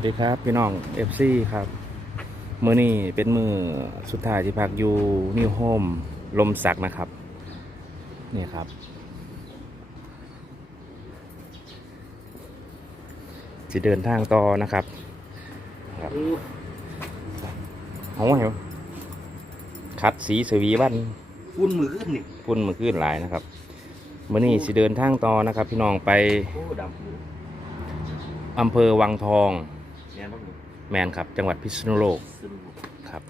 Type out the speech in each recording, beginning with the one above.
วัสดีครับ พี่น้องเอฟซีครับ มือนี้เป็นมือสุดท้ายที่พักอยู่นิวโฮมลมสักนะครับ นี่ครับ จะเดินทางต่อนะครับครับเอาเหรอคัดสีสวีวันฟุ้นมือขึ้นนี่พุ่นมือขึ้นหลายนะครับมื่อนี้สิเดินทางต่อนะครับ พี่น้องไปโอ้ดำเลยอำเภอวังทองเนี่ยบ้างแมนครับ จังหวัดพิษณุโลกซึมครับ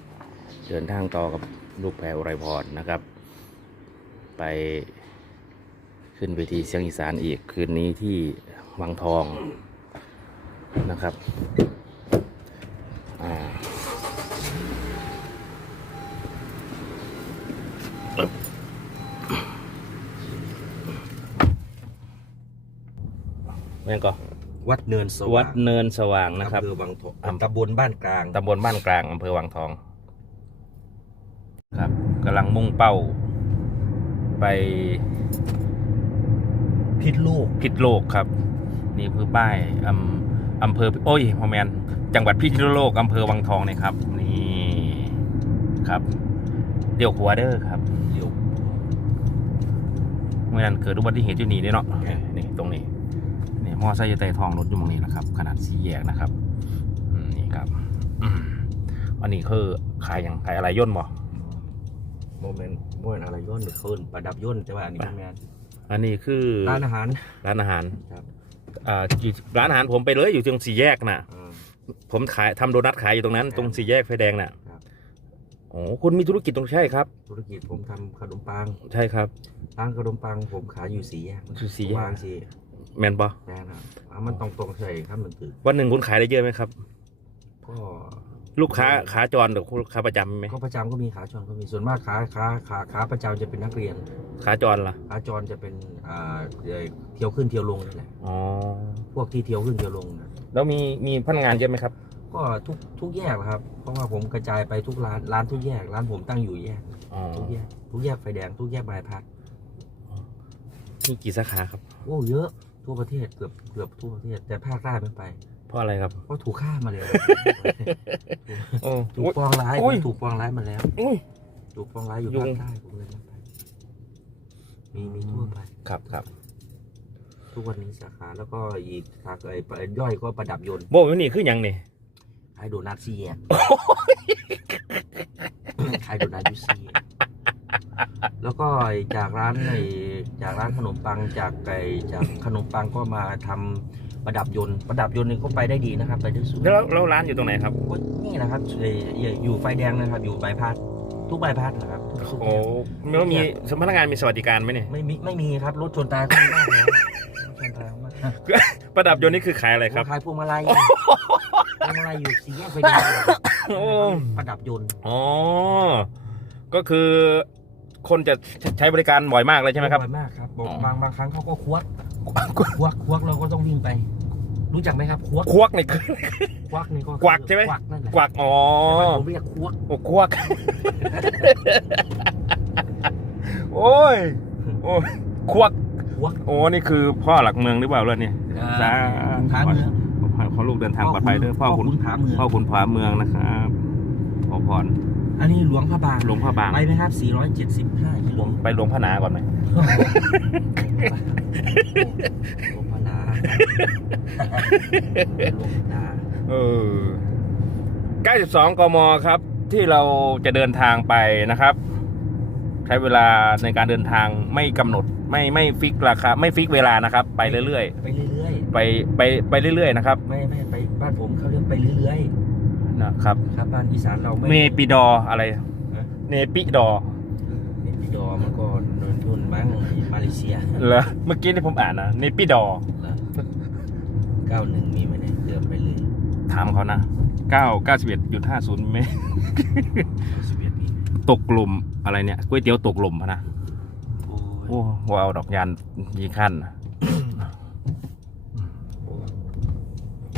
เดินทางต่อกับลูกแพรวไรพรนะครับ ไปขึ้นเวทีเสียงอีสานอีกคืนนี้ที่วังทองนะครับอ่า แม่นก็ วัดเนินสวัว่างดเนินสว่างนะครับอำเภอวังทองอำตำบลบ้านกลางตำบลบ้านกลางอำเภอวังทอง ครับกำลังมุ่งเป้า ไปพิษโลกพิษโลกครับ นี่คือป้ายอำอำเภอโอ้ยพอแมนจังหวัดพิษณุโลกอำเภอวังทองนี่ครับ นี่ครับเดี่ยวหัวเด้อครับเดี๋ยวเมื่อนั้นเกิดอุบัติเหตุอยู่นี่เด้เนาะนี่นี่ตรงนี้ นี่มอไซค์ไต่ทองรถอยู่ตรงนี้นะครับ ขนาดสีแยกนะครับอืมนี่ครับอืมอันนี้คือขายอย่างขายอะไรย่นบ่โมเมนต์โมเมนต์อะไรย่นหรือเคินประดับย่นแต่ว่าอันนี้เป็นแมนอันนี้คือร้านอาหารร้านอาหารครับอ่าอยู่ร้านอาหารผมไปเลยอยู่ตรงสี่แยกน่ะอ่าผมขายทำโดนัทขายอยู่ตรงนั้นครับตรงสี่แยกไฟแดงน่ะครับโอ้คุณมีธุรกิจตรงใช่ครับ ธุรกิจผมทำขนมปังใช่ครับร้านขนมปังผมขายอยู่สีแยกอยู่สี่แยกวางสี แมนปะแม่นะอะมันตรงตรงๆใช่ครับมันตื่นวันหนึ่งคุณขายได้เยอะไหมครับ ก็ลูกค้าขาจรหรือลูกค้าประจำไหมก็ประจำก็มีขาจรก็มีส่วนมากขาขาขาขาประจำจะเป็นนักเรียน ขาจรล่ะขาจรจะเป็นอ่าเอ่อเที่ยวขึ้นเที่ยวลงนี่แหละอ๋อพวกที่เที่ยวขึ้นเที่ยวลงนะแล้วมีมีพนักงานเยอะไหมครับ ก็ทุกทุกแยกครับ เพราะว่าผมกระจายไปทุกร้านร้านทุกแยกร้านผมตั้งอยู่แยกอ๋อทุกแยกทุกแยกไฟแดงทุกแยกบายพัดมีกี่สาขาครับ โอ้เยอะ ทั่วประเทศเกือบเกือบทั่วประเทศ แต่ภาคใต้ไม่ไป เพราะอะไรครับ เพราะถูกฆ่ามาแล้ว โอ้ถูกปองร้ายโอ้ยถูกปองร้ายมาแล้ว อุ้ย ถูกปองร้ายอยู่ยุภางคใต้ผมเลยไม่ไปมีมีทั่วไป ครับครับทุกวันนี้สาขาแล้วก็อีกสาขาไอ้ย่อยก็ประดับยนต์โบวันนี้คืออย่างนี่ ขายโดนัทซีแยกขายโดนัทยูซีแยก แล้วก็จากร้านไอ้จากร้านขนมปังจากไก่จากขนมปังก็มาทำประดับยนต์ประดับยนต์นี่ก็ไปได้ดีนะครับ ไปได้สูงแล้วแล้วร้านอยู่ตรงไหนครับ ก็นี่นะครับไอ้อยู่ไฟแดงนะครับ อยู่ใบายพัดทุกใบายพัดนะครับทุกทุกโอ้แล้วมีพนักงานมีสวัสดิการไหมเนี่ย ไม่มีไม่มีครับรถชนตายก็ไม่ได้แล้วรถชนตายก็ไม่ได้ ประดับยนต์นี่คือขายอะไรครับ ขายพวงมาลัยพวงมาลัยอยู่สี่แยกไฟแดงโอ้ ประดับยนต์ อ๋อ ก็คือ คนจะใช้บริการบ่อยมากเลยใช่ไหมครับ บ่อยมากครับบอกอ๋อ บางบางครั้งเขาก็ควักควักควักเราก็ต้องวิ่งไป รู้จักไหมครับควักควักนี่คือ ควักนี่ก็กวักใช่ไหม ควักนั่นแหละกวักอ๋อแต่ว่าผมเรียกควักโอ้ควัก โอ้ยโอ้ยควักควักโอ้นี่คือพ่อหลักเมืองหรือเปล่าล่ะเนี่ยสาขุนผาเมืองขอลูกเดินทางปลอดภัยเด้อพ่อขุนขุนผาเมืองพ่อขุนผาเมืองนะครับขอพร อันนี้หลวงพระบางหลวงพระบาง ไปไหมครับ 475กิโลไปหลวงพระนาก่อนไหมหลวงพระนาหลวงพระนาเออ92 กมครับ ที่เราจะเดินทางไปนะครับ ใช้เวลาในการเดินทางไม่กำหนดไม่ไม่ฟิกราคาไม่ฟิกเวลานะครับ ไปเรื่อยไปเรื่อยๆไปไปไปเรื่อยๆนะครับๆไม่ไม่ไปบ้านผมเขาเรียกไปเรื่อย นะครับๆครับบ้านอีสานเราไม่เนปิดออะไรฮะเนปิดอเนปิดอร์มันก็นนทุนมั้งมาเลเซียเหรอเมื่อกี้ที่ผมอ่านนะเนปิดอเก้าหนึ่งมีไหมเนี่ยเติมไปเลย ถามเขานะ9 91จุด50ไหมสิบเอ็ดมีไหมตกกลุ่มอะไรเนี่ยก๋วยเตี๋ยวตกกลุ่มพะนะโอ้ยโอ้ว้าวดอกยานยีขั้นนะโอ้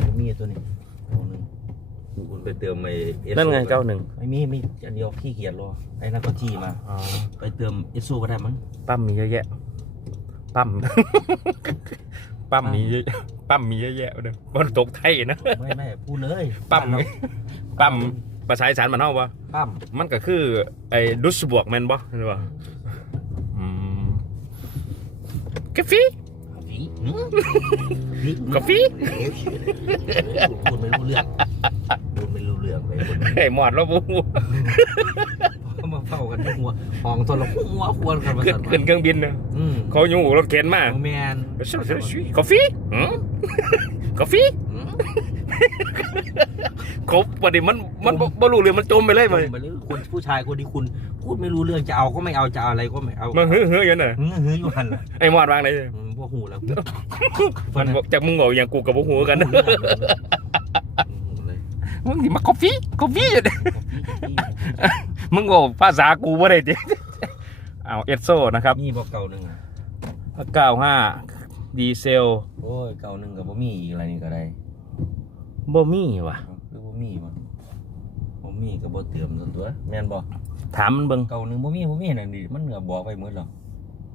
ยมีตัวนี้ตัวหนึงคุณ ไปเติมไอ้ SO นั่นไงเก้าหนึ่งไม่มีมีอันเดียวขี้เกียจรอไอ้นั่นก็จี้มาอ๋อไปเติมเอสโซก็ได้มั้งปั๊มมีเยอะแยะปั๊มปั๊มมีเยอะปั๊มมีเยอะแยะเด้อมันตกไทยนะไม่ไม่พูดเลยปั๊มบ้านเราปั๊มภาษาอีสานมันเฮาบ่ปั๊มมันก็คือไอ้ดุสบวกแม่นบ่หรือว่าอืมกาแฟผีหืมผีกาแฟพูดไม่รู้เรื่องพู ดไม่รู้เรื่องไปคนไอ้หมอดแล้วบ่ฮู้เขามาเฝ้ากันที่หัวห้องตอนละหัวควรกันมาขึ้นสั่นขึ้นเครื่องบินนะอืมเขาอยู่รถเข็นมาแมนกาแฟหืมกาแฟอืมครบวันนี้มันมันบ่บ่รู้เรื่องมันจมไปเลยมันไปเลยคนผู้ชายคนที่คุณ พูดไม่รู้เรื่องจะเอาก็ไม่เอาจะเอาอะไรก็ไม่เอามันเฮ้อเฮ้ออย่างนั้นน่ะหือหืออยู่หันล่ะไอ้หมอดวางไหนอืมพวกหูแล้วมันบอกจากมึงบอกอย่างกูกับบ่ฮู้กันหูเลย มึงสิมากาแฟกาแฟมึงบอกภาษากูบ่ได้ติเอาเอสโซนะครับมีบอกเก่าหนึ่งอะ95ดีเซล โอ้ยเก่าหนึ่งกับบ่มีอีกอะไรนี่ก็ได้บ่มีว่ะหรือบ่มีมันบ่มีกับบ่เติมส่วนตัว แม่นบ่ถามมันเบิ่งเก่าหนึ่งบ่มีบ่มีนั่นดิมันก็บอกไปหมดหรอก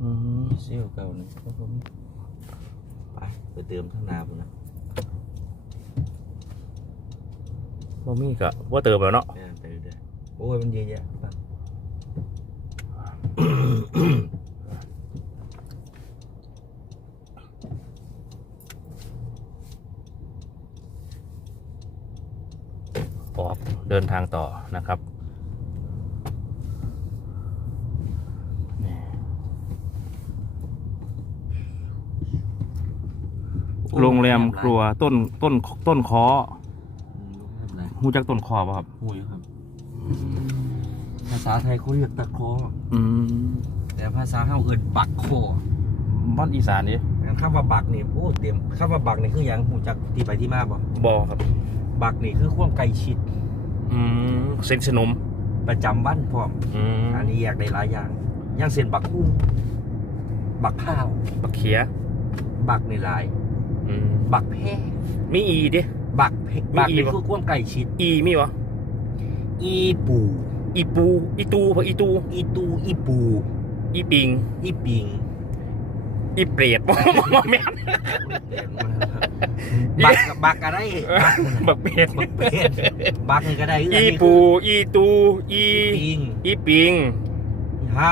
อืมเซลเก่าหนึ่งบ่มีไปไปเติมข้างหน้าพุ่นนะ บ่มีก็บ่เติมแล้วเนาะแม่นไปเรื่อยๆโอ้ยมันเยอะแยะไปออกเดินทางต่อนะครับนี่โรงแรมครัวต้นต้นต้นคออืม ไม่เป็นไรฮู้จักต้นคอป่ะครับหูยครับ ภาษาไทยเขาเรียกตะคออืมแต่ภาษาเฮาเอิ้นปักโคบ้านอีสานนี่งั้นคำว่าบักนี่โอ้เต็มคำว่าบักนี่คือหยังหูจักที่ไปที่มาบ่บอครับ บักนี่คือความไกลชิด อืมเส้นสนมประจำวันพร้อม อืมอันนี้แยกได้หลายอย่างอย่างเช่นบักคุ้งบักข้าว บักเขีย บักนี่หลาย อืมบักแพร่มีอีดิ บักเพมีบักอีนี่บ่คือความไกลชิด อีมีวะอีปู อีปู อีตูพออีตู อีตู อีปู อีปิง อีปิงอีเปรตบ่แม่นบักบักอะไรบักบักเปรตบักเป็ดบักนี่ก็ได้อีปู อีตู อี อีปิงอีปิงอีฮา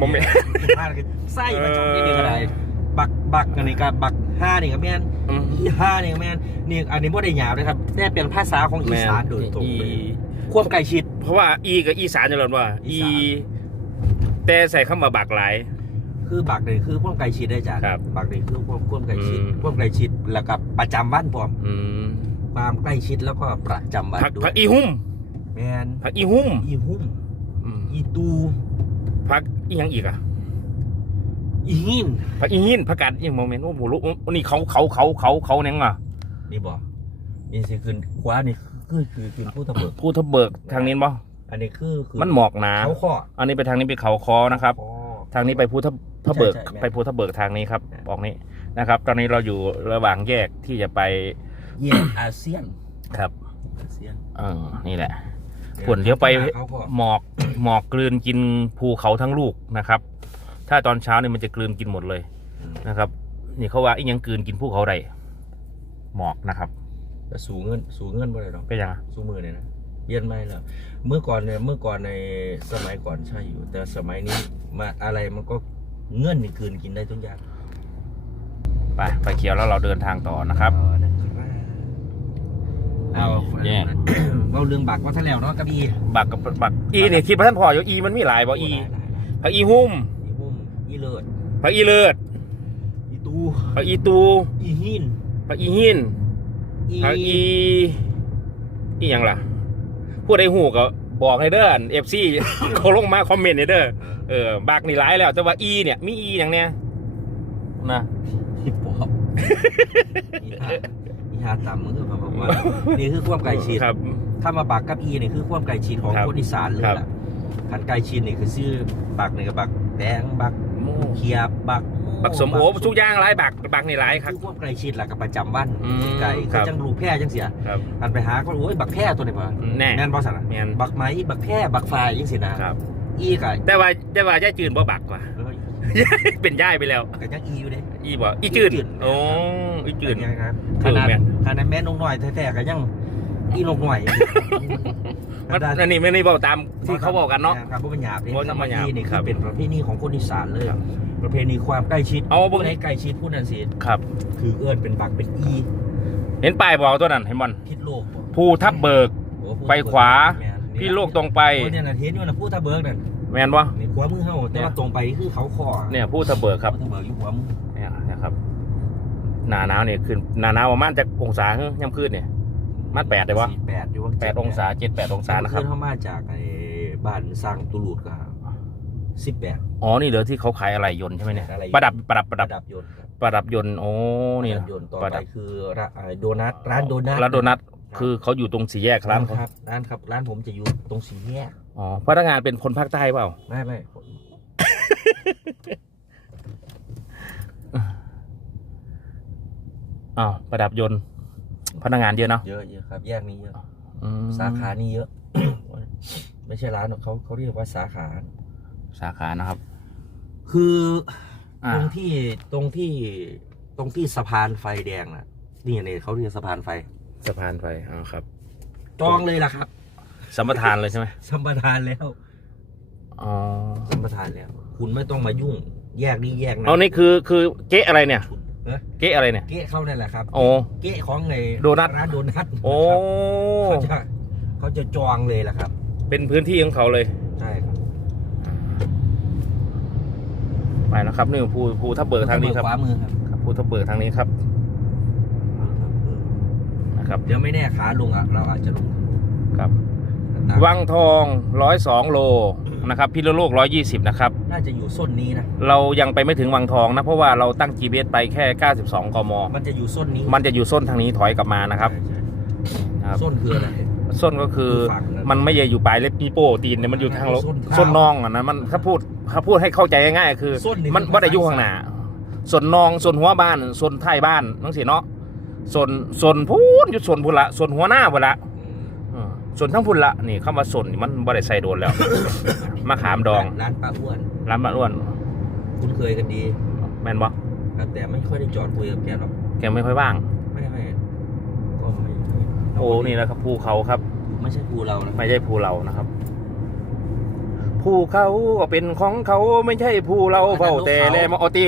บ่แม่นอีฮาคือไส้มาจงนี่ก็ได้บักบักอันนี้ก็บักห้านี่ก็แม่น อืมอีห้านี่ก็แม่นนี่อันนี้บ่ได้หยาบเลยครับแต่เป็นภาษาของอีแม่นสานโดยตรงอีเลยควบไก่ชิด เพราะว่าอีกับอีสานจะรอนว่า อีอีสานแต่ใส่คำว่าบักหลาย คือบักนี่คือควบไก่ชิดได้จ้ะครับบักนี่คือควบควบไก่ชิดอืมควบไก่ชิดแล้วก็ประจำวันพร้อมอืมความใกล้ชิดแล้วก็ประจำวันผักด้วผัยกอีหุ่มแมนผักอีหุ่มอีหุ่มอืมอีตูผักอีหยังอีกอะ อีหินผักอีหินผักกาดอีโมเมนต์โอ้โหลูกอันนี้เขาเขาเขาเขาเขาเนี่ยงอะนี่บอกนี่สิขึ้นขวานี่คือคือขึ้นผู้ตะเบิกผู้ทบเบิกทางนี้บ่อันนี้คือมันหมอกหนาเขาข้ออันนี้ไปทางนี้ไปเขาคอนะครับ ทางนี้ไปภูทะทะเบิกไปภูทะเบิกทางนี้ครับแม่ออกนี้นะครับ ตอนนี้เราอยู่ระหว่างแยกที่จะไปเยี่ยมอาเซียนครับอาเซียนเออนี่แหละผลเดี๋ยวไปหมอกหมอกกลืนกินภูเขาทั้งลูกนะครับ ถ้าตอนเช้าเนี่ยมันจะกลืนกินหมดเลยอืมนะครับ นี่เขาว่าอีหยังกลืนกินภูเขาไรหมอกนะครับแต่สูงเงินสูงเงินบ่ได้หรอกเป็นยังไงสูงมือเนี่ยนะเย็นไม่แล้วเมื่อก่อนเนี่ยเมื่อก่อนในสมัยก่อนใช่อยู่ แต่สมัยนี้มาอะไรมันก็เงื่อนนี่คืนกินได้ทุกอย่างไปไฟเขียวแล้วเราเดินทางต่อนะครับเอาแย่เอาเรื่องบักว่าท่านแล้วเนาะกับอีบักกับบักอีเนี่ยคิดว่าท่านพออยู่อีมันมีหลายบ่อีหลายหลายหลายผักอีหุ่ม อีหุ่มอีเลิศผักอีเลิศอีตูผักอีตูอีหินผักอีหินอีผักอีอีหยังล่ะพูดไอ้หูก็บอกให้เด้อเอฟซีเขาลงมาคอมเมนต์ให้เด้อเออบักนี่หลายแล้ว แต่ว่าอีเนี่ยมีอีอย่างเนี้ยนะฮิปฮอปอีฮาอีฮาต่ำมือเขาบอกว่านี่คือความไก่ฉีดครับถ้ามาบักกับอีนี่คือความไก่ฉีดของครับคนอีสานเลยครับล่ะขันไก่ฉีดนี่คือชื่อบักนี่กับบักแดงบัก เขียบบักบักสมโอทุกอย่างหลายบักบักนี่หลายครับ คือความไก่ฉีดหลักกับประจำวันอืมไก่ครัคือบจังรูแพร่จังเสียครับอันไปหาก็โอ้ยบักแพร่ตัวนี้ป่ะแน่แม่นบ่สันน่ะแม่นบักไม้บักแพร่บักไฟจังสินะครับ อีไก่แต่ว่าแต่ว่าย่าจืนบ่บักกว่าแล้วก็เป็นย่ายไปแล้ว ก็ยังอีอยู่เด้ อีบ่อีจืดอีจืดโอ้อีจืดเป็นไงครับเอขอนาดแม่น ขนาดแม่นกน้อยแท้ๆก็ยังอีนกน้อย มันอันนี้ไม่ได้บอกตามที่เขาบอกกันเนาะ ครับเพราะมันหยาบเนี่ยเพราะมันหยาบนี่คคืรัอบเป็นประเพณีของคนอีสานเลย ครับประเพณีความใกล้ชิดเอาผู้ใดใกล้ชิดผู้นั้นสิครับ คือเอื้อนเป็นบักเป็นอีเห็นป้ายบอกตัวนั้นเห็นบอลพิษโลกบ่ภูทับเบิก โอ้ผู้ไปขวา แม่นพี่โลกตรงไป โอ้เนี่ยนะเห็นอยู่นะผู้ทับเบิกนั่นแมนวะ นี่ขวามือเฮาแต่ว่าตรงไปคือเขาคอเนี่ยภูทับเบิกครับ ผู้ทับเบิกอยู่ขวามือเนี่ยนะครับ หนาหนาวเนี่ยขึ้นหนาหนาวประมาณจากองศาเฮ้ยย่ำขึ้นเนี่ย มัดแปดได้วะสี่แปดอยู่ว่าแปดองศาเจ็ดแปดองศานะครับเพื่อนเข้ามาจากไอ้บ้านสร้างตุลูดก็สิบแปดอ๋อนี่เหรอที่เขาขายอะไรยนต์ใช่ไหมเนี่ยอะไรยนต์ประดับประดับประดับดับยนต์ครับประดับยนต์โอ้นี่ปนะระดับยนต์ต่อประไปดับ คือร้านไอ้โดนัทร้านโดนัทร้านโดนัทคือเขาอยู่ตรงสี่แยกร้านเขาครับร้านครับร้านผมจะอยู่ตรงสี่แยกอ๋อพนักงานเป็นคนภาคใต้เปล่า ไม่ไม่อ้าวประดับยนต์ พนักงานเยอะเนาะเยอะเยอะครับ แยกนี้เยอะ อืมสาขานี้เยอะ ไม่ใช่ร้านหรอกเขาเขาเรียกว่าสาขาสาขานะครับ คืออ่า ตรงที่ตรงที่ตรงที่สะพานไฟแดงน่ะ นี่เนี่ยเขาเรียกสะพานไฟ สะพานไฟอ๋อครับ จองเลยล่ะครับสัมปทานเลยใช่ไหมสัมปทานแล้วอ๋อสัมปทานแล้ว คุณไม่ต้องมายุ่ง แยกนี้แยกนั้นเอานี่คือคือเก๊ะอะไรเนี่ย เอ๊ะ เก๊ะอะไรเนี่ย เก๊ะเขานั่นแหละครับ โอ้ เก๊ะของไงโดนัท ร้านโดนัทโอ้ เขาจะเขาจะจองเลยล่ะครับ เป็นพื้นที่ของเขาเลย ใช่ครับไปแล้วครับนี่ภูภูทับเบิกทางนี้ครับขวามือครับครับภูทับเบิกทางนี้ครับนะครับ เดี๋ยวไม่แน่ขาลงอะเราอาจจะลงครับตามวังทองร้อยสองโล นะครับพิษณุโลกร้อยยี่สิบนะครับ น่าจะอยู่ส้นนี้นะ เรายังไปไม่ถึงวังทองนะ เพราะว่าเราตั้ง GPS ไปแค่ 92 กม มันจะอยู่ส้นนี้มันจะอยู่ส้นทางนี้ถอยกลับมานะครับใช่นะครับๆส้นคืออะไร ส้นก็คืออยู่ฝั่งนั้นมันไม่ใช่อยู่ปลายเล็บปีโป้ตีนเนี่ยมันอยู่ทางส้นเท้าส้นน่องอะนะมันถ้าพูดถ้าพูดให้เข้าใจง่ายๆคือ ส้นนี่มันคือว่าได้อยู่ข้างหน้าส่วนนองส่วนหัวบ้านส่วนท้ายบ้านนั่งสิเนาะส่วนส่วนพูนอยู่ส่วนพุ่นละส่วนหัวหน้าพุ่นละอืมเออ ส่วนทั้งพุ่นละนี่คำว่าส่วนนี่มันบ่ได้ใส่โดนแล้ว มะขามดองร้านป้าอ้วนร้านมะอ้วนคุ้นเคยกันดี แม่นบ่ครับแต่ไม่ค่อยได้จอดคุยกับแกหรอกแกไม่ค่อยว่าง ไม่ไม่ก็ไม่ไม่โอ้นี่แหละครับภูเขาครับ ไม่ใช่ภูเรานะไม่ใช่ภูเรานะครับภูเขาก็เป็นของเขาไม่ใช่ภูเราเฝ้าแต่แลมาออตี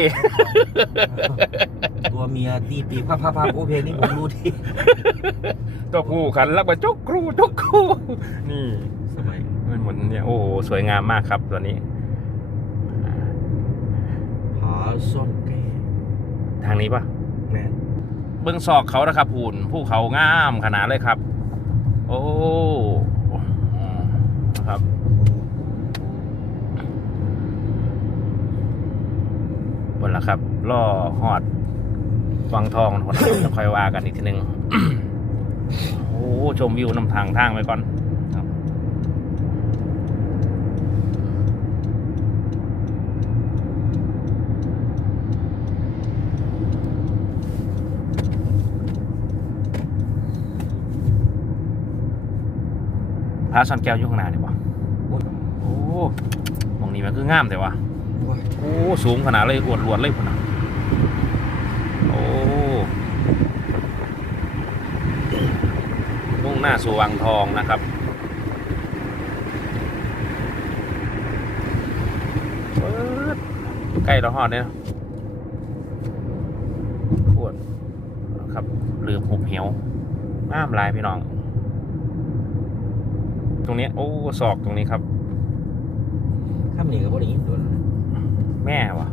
ตัวเมียตีปีกพับพับพับโอเพลงนี้ผมรู้ที่ตัวผู้ขันรักมาจุกครูจุกครูนี่สมัยมันเหมือนเนี่ยโอ้โหสวยงามมากครับตัวนี้ผาซ่อนแก้ทางนี้ปะแม่เบื้องซอกเขานะครับพูนภูเขางามขนาดเลยครับ โอ้ครับบนละครับล่อหอด วังทองคนจะค่อยว่ากันอีกทีหนึ่งโอ้ชมวิวนำทางทางไปก่อนครับพระซ่อนแก้วอยู่ข้างหน้านี่วะโอ้ยโอ้มองนี้มันคืองามแต่วะโอ้ยโอ้ สูงขนาดเลยอวดรวดเลยพุ่นนะโอ้ มุ่งหน้าสู่วังทองนะครับเปิดใกล้เราหอดเนี่ยปวดนะครับลืมหุบเหวน้ำลายพี่น้อง ตรงนี้โอ้ศอกตรงนี้ครับข้ามหนีกับพวกนี้ตัวนั้นแม่วะ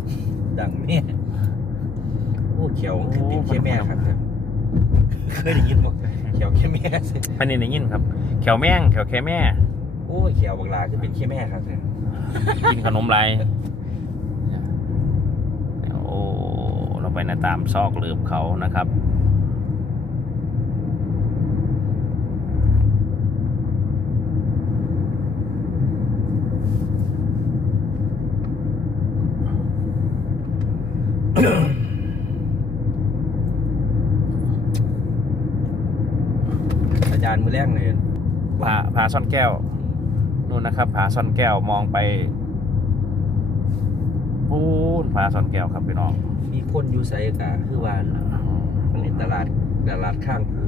ดังแม่โอ้เขียวคือเป็นเขี้ยแม่ครับเนี่ยเคยได้ยินบอกเขียวเขี้ยแม่สิพันนี้ได้ยินครับแขวแม่งแขวแค่แม่โอ้ยเขียวบางลาคือเป็นเขี้ยแม่ครับเนี่ยกินขนมไรโอ้เราไปในะตามซอกหลืบเขานะครับ อาจารย์มือ แรกเลยผาผาซ่อนแก้วนู่นนะครับผาซ่อนแก้วมองไปโอ้พูนผาสอนแก้วครับพี่น้อง มีคนอยู่ใส่กะคือว่าน่ะมันในตลาดตลาดข้างภู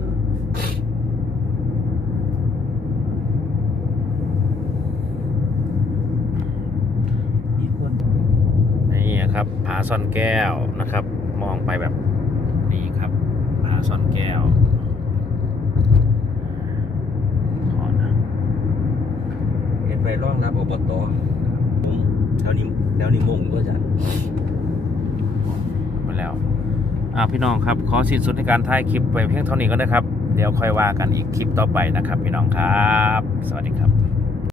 มีคนนี่ครับผาซ่อนแก้วนะครับ มองไปแบบนี้ครับผาซ่อนแก้วขอนะ เห็น ไปร่องรับอบตมุงแถวนี้แถวนี้มุงก็จะไปแล้วอ่าพี่น้องครับ ขอสิ้นสุดในการถ่ายคลิปไปเพียงเท่านี้ก็ได้ครับ เดี๋ยวค่อยว่ากันอีกคลิปต่อไปนะครับ พี่น้องครับ สวัสดีครับ